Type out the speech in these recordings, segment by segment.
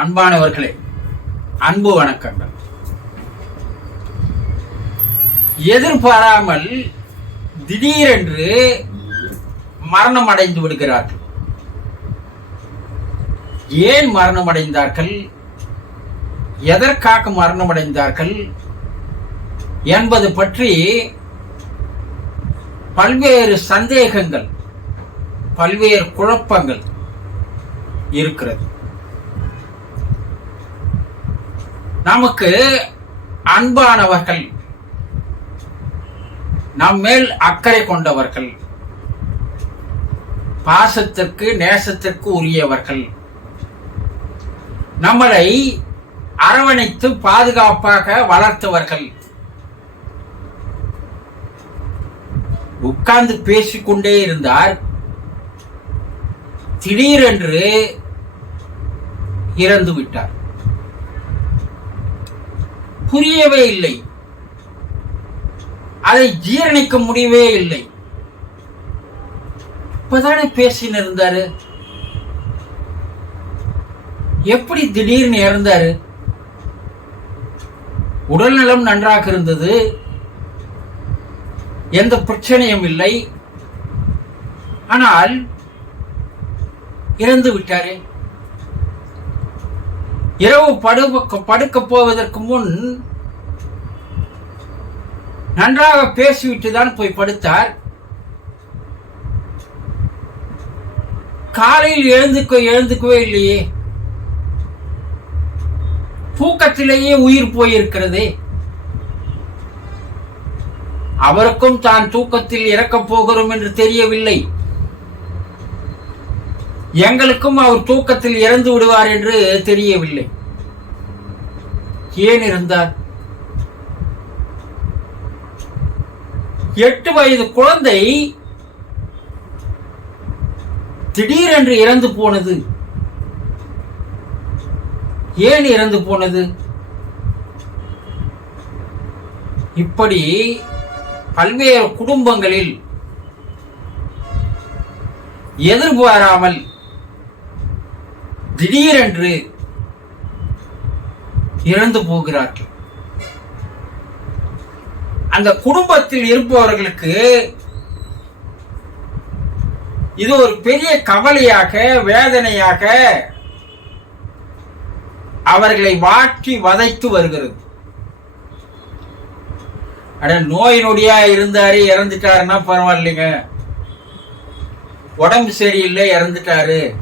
அன்பானவர்களே அன்பு வணக்கங்கள். எதிர்பாராமல் திடீரென்று மரணம் அடைந்து விடுகிறார்கள். ஏன் மரணம் அடைந்தார்கள்? எதற்காக மரணம் அடைந்தார்கள்? என்பது பற்றி பல்வேறு சந்தேகங்கள் பல்வேறு குழப்பங்கள் இருக்கிறது. நமக்கு அன்பானவர்கள் நம் மேல் அக்கறை கொண்டவர்கள் பாசத்திற்கு நேசத்திற்கு உரியவர்கள். நம்மளை அரவணைத்து பாதுகாப்பாக வளர்த்தவர்கள். உட்கார்ந்து பேசிக்கொண்டே இருந்தார். திடீரென்று இறந்து விட்டார் புரியவே இல்லை. அதை ஜீரணிக்க முடியவே இல்லை. இப்பதானே பேசின்னு இருந்தாரு? எப்படி திடீர்னு இறந்தாரு? உடல்நலம் நன்றாக இருந்தது. எந்த பிரச்சனையும் இல்லை. ஆனால் இறந்து விட்டாரே. இரவு படுக்க படுக்க போவதற்கு முன் நன்றாக பேசிவிட்டு தான் போய் படுத்தார். காலையில் எழுந்துக்க எழுந்துக்கவே இல்லையே. தூக்கத்திலேயே உயிர் போயிருக்கிறதே. அவருக்கும் தான் தூக்கத்தில் இறக்கப் போகிறோம் என்று தெரியவில்லை. எங்களுக்கும் அவர் தூக்கத்தில் இறந்து விடுவார் என்று தெரியவில்லை. ஏன் இருந்தார் எட்டு வயது குழந்தை திடீரென்று இறந்து போனது. ஏன் இறந்து போனது? இப்படி பல்வேறு குடும்பங்களில் எதிர்பாராமல் திடீரென்று இறந்து போகிறார்கள். அந்த குடும்பத்தில் இருப்பவர்களுக்கு இது ஒரு பெரிய கவலையாக வேதனையாக அவர்களை வாட்டி வதைத்து வருகிறது. அட நோய் நொடியா இருந்தாரு இறந்துட்டாருன்னா பரவாயில்லைங்க. உடம்பு சரியில்லை இறந்துட்டாரு.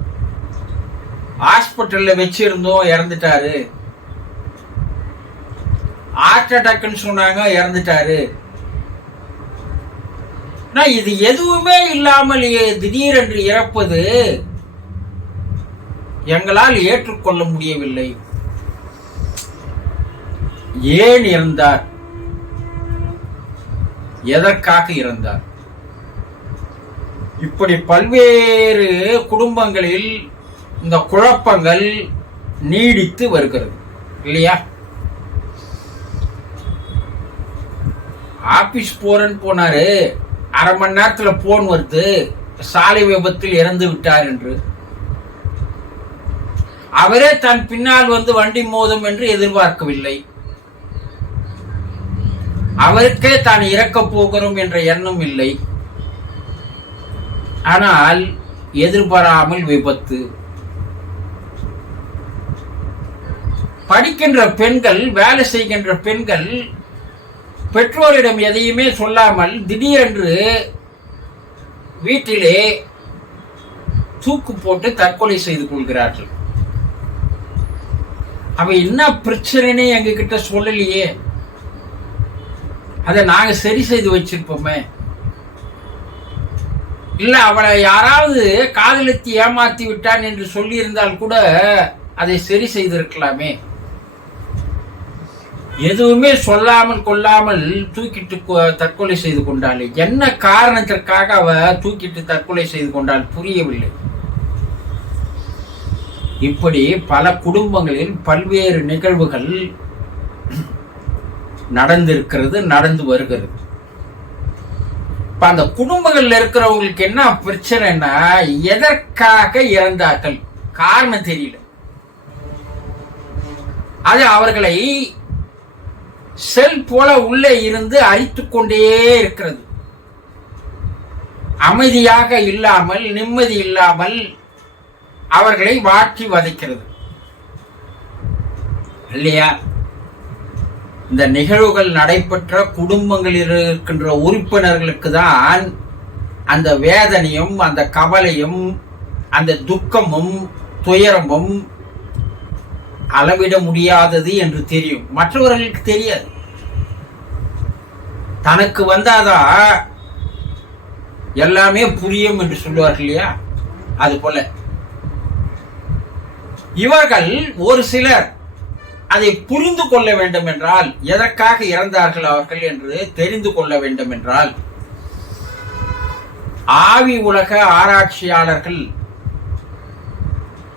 ஹாஸ்பிட்டல்ல வச்சிருந்தோம் இறந்துட்டாரு. ஹார்ட் அட்டாக்னு சொன்னாங்க இறந்துட்டாரு. நான் இது எதுவுமே இல்லாமல் திடீரென்று இறப்பது எங்களால் ஏற்றுக்கொள்ள முடியவில்லை. ஏன் இறந்தார்? எதற்காக இறந்தார்? இப்படி பல்வேறு குடும்பங்களில் இந்த குழப்பங்கள் நீடித்து வருகிறது. இல்லையா? ஆபீஸ் போறேன்னு போனாரு. அரை மணி நேரத்துல போன் வருது. சாலை விபத்தில் இறந்து விட்டார் என்று. அவரே தன் பின்னால் வந்து வண்டி மோதும் என்று எதிர்பார்க்கவில்லை. அவருக்கே தான் இறக்கப் போகிறோம் என்ற எண்ணம் இல்லை. ஆனால் எதிர்பாராமல் விபத்து. படிக்கின்ற பெண்கள் வேலை செய்கின்ற பெண்கள் பெற்றோரிடம் எதையுமே சொல்லாமல் திடீரென்று வீட்டிலே தூக்கு போட்டு தற்கொலை செய்து கொள்கிறார்கள். அவ என்ன பிரச்சனைன்னு எங்ககிட்ட சொல்லலையே. அதை நாங்க சரி செய்து வச்சிருப்போமே. இல்ல அவளை யாராவது காதலித்து ஏமாத்தி விட்டான் என்று சொல்லியிருந்தால் கூட அதை சரி செய்திருக்கலாமே. எதுவுமே சொல்லாமல் கொள்ளாமல் தூக்கிட்டு தற்கொலை செய்து கொண்டாள். என்ன காரணத்திற்காக அவ தூக்கிட்டு தற்கொலை செய்து கொண்டாள் புரியவில்லை. இப்படி பல குடும்பங்களில் பல்வேறு நிகழ்வுகள் நடந்திருக்கிறது நடந்து வருகிறது. இப்ப அந்த குடும்பங்கள்ல இருக்கிறவங்களுக்கு என்ன பிரச்சனைனா எதற்காக இறந்தார்கள்? காரணம் தெரியல. அது அவர்களை செல் போல உள்ளே இருந்து அரித்து கொண்டே இருக்கிறது. அமைதியாக இல்லாமல் நிம்மதி இல்லாமல் அவர்களை வாட்டி வதைக்கிறது. இல்லையா? இந்த நிகழ்வுகள் நடைபெற்ற குடும்பங்களில் இருக்கின்ற உறுப்பினர்களுக்கு தான் அந்த வேதனையும் அந்த கவலையும் அந்த துக்கமும் துயரமும் அளவிட முடியாதது என்று தெரியும். மற்றவர்களுக்கு தெரியாது. தனக்கு வந்தாதான் எல்லாமே புரியும் என்று சொல்லுவார்கள் இல்லையா? அது போல. இவர்கள் ஒரு சிலர் அதை புரிந்து கொள்ள வேண்டும் என்றால் எதற்காக இறந்தார்கள் அவர்கள் என்று தெரிந்து கொள்ள வேண்டும் என்றால் ஆவி உலக ஆராய்ச்சியாளர்கள்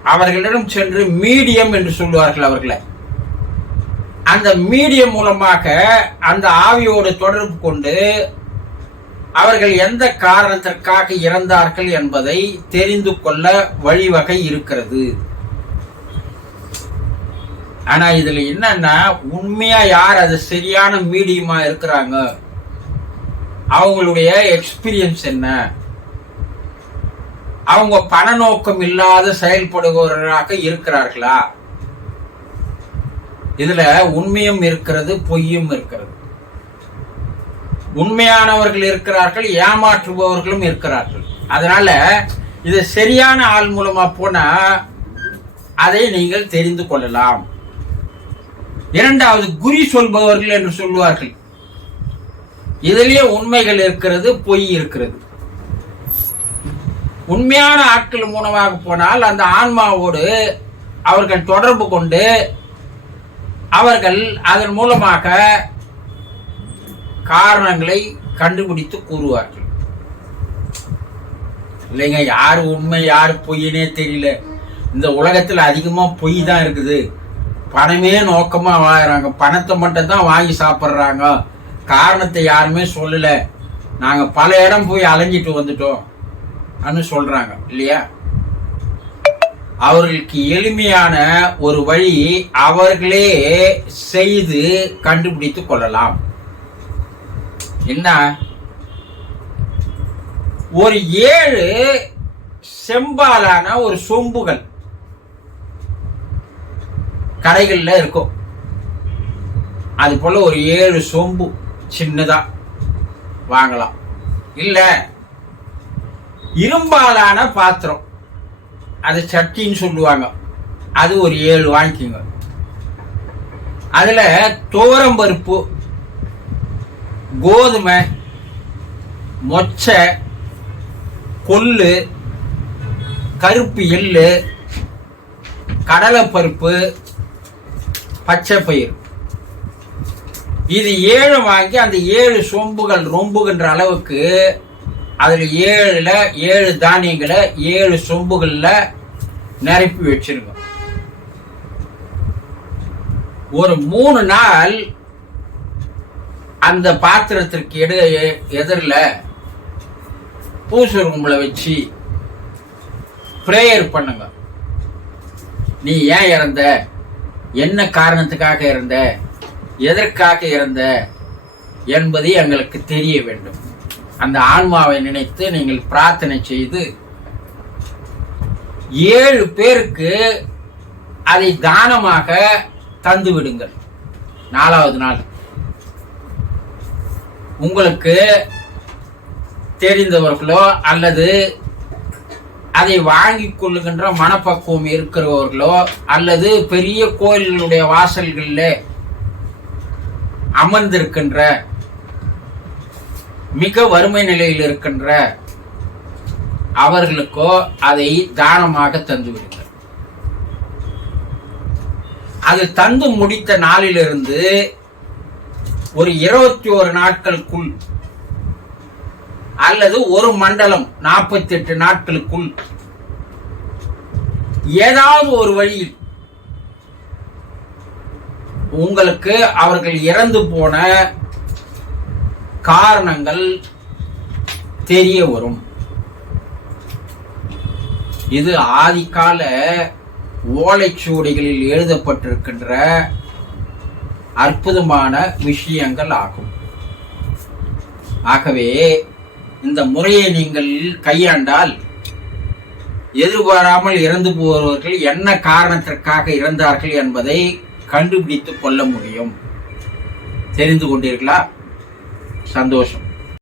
அவர்களிடம் சென்று மீடியம் என்று சொல்லுவார்கள் அவர்களை. அந்த மீடியம் மூலமாக அந்த ஆவியோடு தொடர்பு கொண்டு அவர்கள் எந்த காரணத்திற்காக இறந்தார்கள் என்பதை தெரிந்து கொள்ள வழிவகை இருக்கிறது. ஆனா இதுல என்னன்னா உண்மையா யார் அது சரியான மீடியமா இருக்கிறாங்க? அவங்களுடைய எக்ஸ்பீரியன்ஸ் என்ன? அவங்க பண நோக்கம் இல்லாத செயல்படுபவர்களாக இருக்கிறார்களா? இதுல உண்மையும் இருக்கிறது பொய்யும் இருக்கிறது. உண்மையானவர்கள் இருக்கிறார்கள் ஏமாற்றுபவர்களும் இருக்கிறார்கள். அதனால இது சரியான ஆள் மூலமா போனா அதை நீங்கள் தெரிந்து கொள்ளலாம். இரண்டாவது குறி சொல்பவர்கள் என்று சொல்லுவார்கள் இதிலேயே உண்மைகள் இருக்கிறது பொய் இருக்கிறது. உண்மையான ஆட்கள் மூலமாக போனால் அந்த ஆன்மாவோடு அவர்கள் தொடர்பு கொண்டு அவர்கள் அதன் மூலமாக காரணங்களை கண்டுபிடித்து கூறுவார்கள். இல்லைங்க யார் உண்மை யார் பொய்னே தெரியல. இந்த உலகத்தில் அதிகமாக பொய் தான் இருக்குது. பணமே நோக்கமாக வாங்குறாங்க. பணத்தை மட்டும் தான் வாங்கி சாப்பிட்றாங்க. காரணத்தை யாருமே சொல்லலை. நாங்கள் பல இடம் போய் அலைஞ்சிட்டு வந்துட்டோம். அன்னு சொல்றாங்க இல்லையா? அவர்களுக்கு எளிமையான ஒரு வழி அவர்களே செய்து கண்டுபிடித்து கொள்ளலாம். என்ன? ஒரு ஏழு செம்பாலான ஒரு சொம்புகள் கடைகளில் இருக்கும். அது போல ஒரு ஏழு சொம்பு சின்னதா வாங்கலாம். இல்லை இரும்பாலான பாத்திரம். அது சட்டின்னு சொல்லுவாங்க. அது ஒரு ஏழு வாங்கிக்கோங்க. அதில் துவரம் பருப்பு கோதுமை மொச்சை கொள்ளு கருப்பு எள்ளு கடலைப்பருப்பு பச்சை பயிர் இது ஏழு வாங்கி அந்த ஏழு சொம்புகள் ரொம்புகின்ற அளவுக்கு அதில் ஏழுல ஏழு தானியங்களை ஏழு சொம்புகளில் நிரப்பி வச்சிருங்க. ஒரு மூணு நாள் அந்த பாத்திரத்திற்கு எடு எதிரில் பூசு ரூம்ல வச்சு ப்ரேயர் பண்ணுங்க. நீ ஏன் இறந்த? என்ன காரணத்துக்காக இறந்த? எதற்காக இறந்த? என்பது எங்களுக்கு தெரிய வேண்டும். அந்த ஆன்மாவை நினைத்து நீங்கள் பிரார்த்தனை செய்து ஏழு பேருக்கு அதை தானமாக தந்து விடுங்கள். நாலாவது நாள். உங்களுக்கு தெரிந்தவர்களோ அல்லது அதை வாங்கி கொள்ளுகின்ற மனப்பக்குவம் இருக்கிறவர்களோ அல்லது பெரிய கோயில்களுடைய வாசல்களில் அமர்ந்திருக்கின்ற மிக வறுமை நிலையில் இருக்கின்ற அவர்களுக்கோ அதை தானமாக தந்துவிடுங்கள். அது தந்து முடித்த நாளிலிருந்து ஒரு இருபத்தி ஒரு நாட்களுக்குள் அல்லது ஒரு மண்டலம் நாற்பத்தி எட்டு நாட்களுக்குள் ஏதாவது ஒரு வழியில் உங்களுக்கு அவர்கள் இறந்து போன காரணங்கள் தெரிய வரும். இது ஆதிக்கால ஓலைச்சுவடிகளில் எழுதப்பட்டிருக்கின்ற அற்புதமான விஷயங்கள் ஆகும். ஆகவே இந்த முறையை நீங்கள் கையாண்டால் எதிர்பாராமல் இறந்து போகிறவர்கள் என்ன காரணத்திற்காக இறந்தார்கள் என்பதை கண்டுபிடித்துக் கொள்ள முடியும். தெரிந்து கொண்டீர்களா? சந்தோஷம்.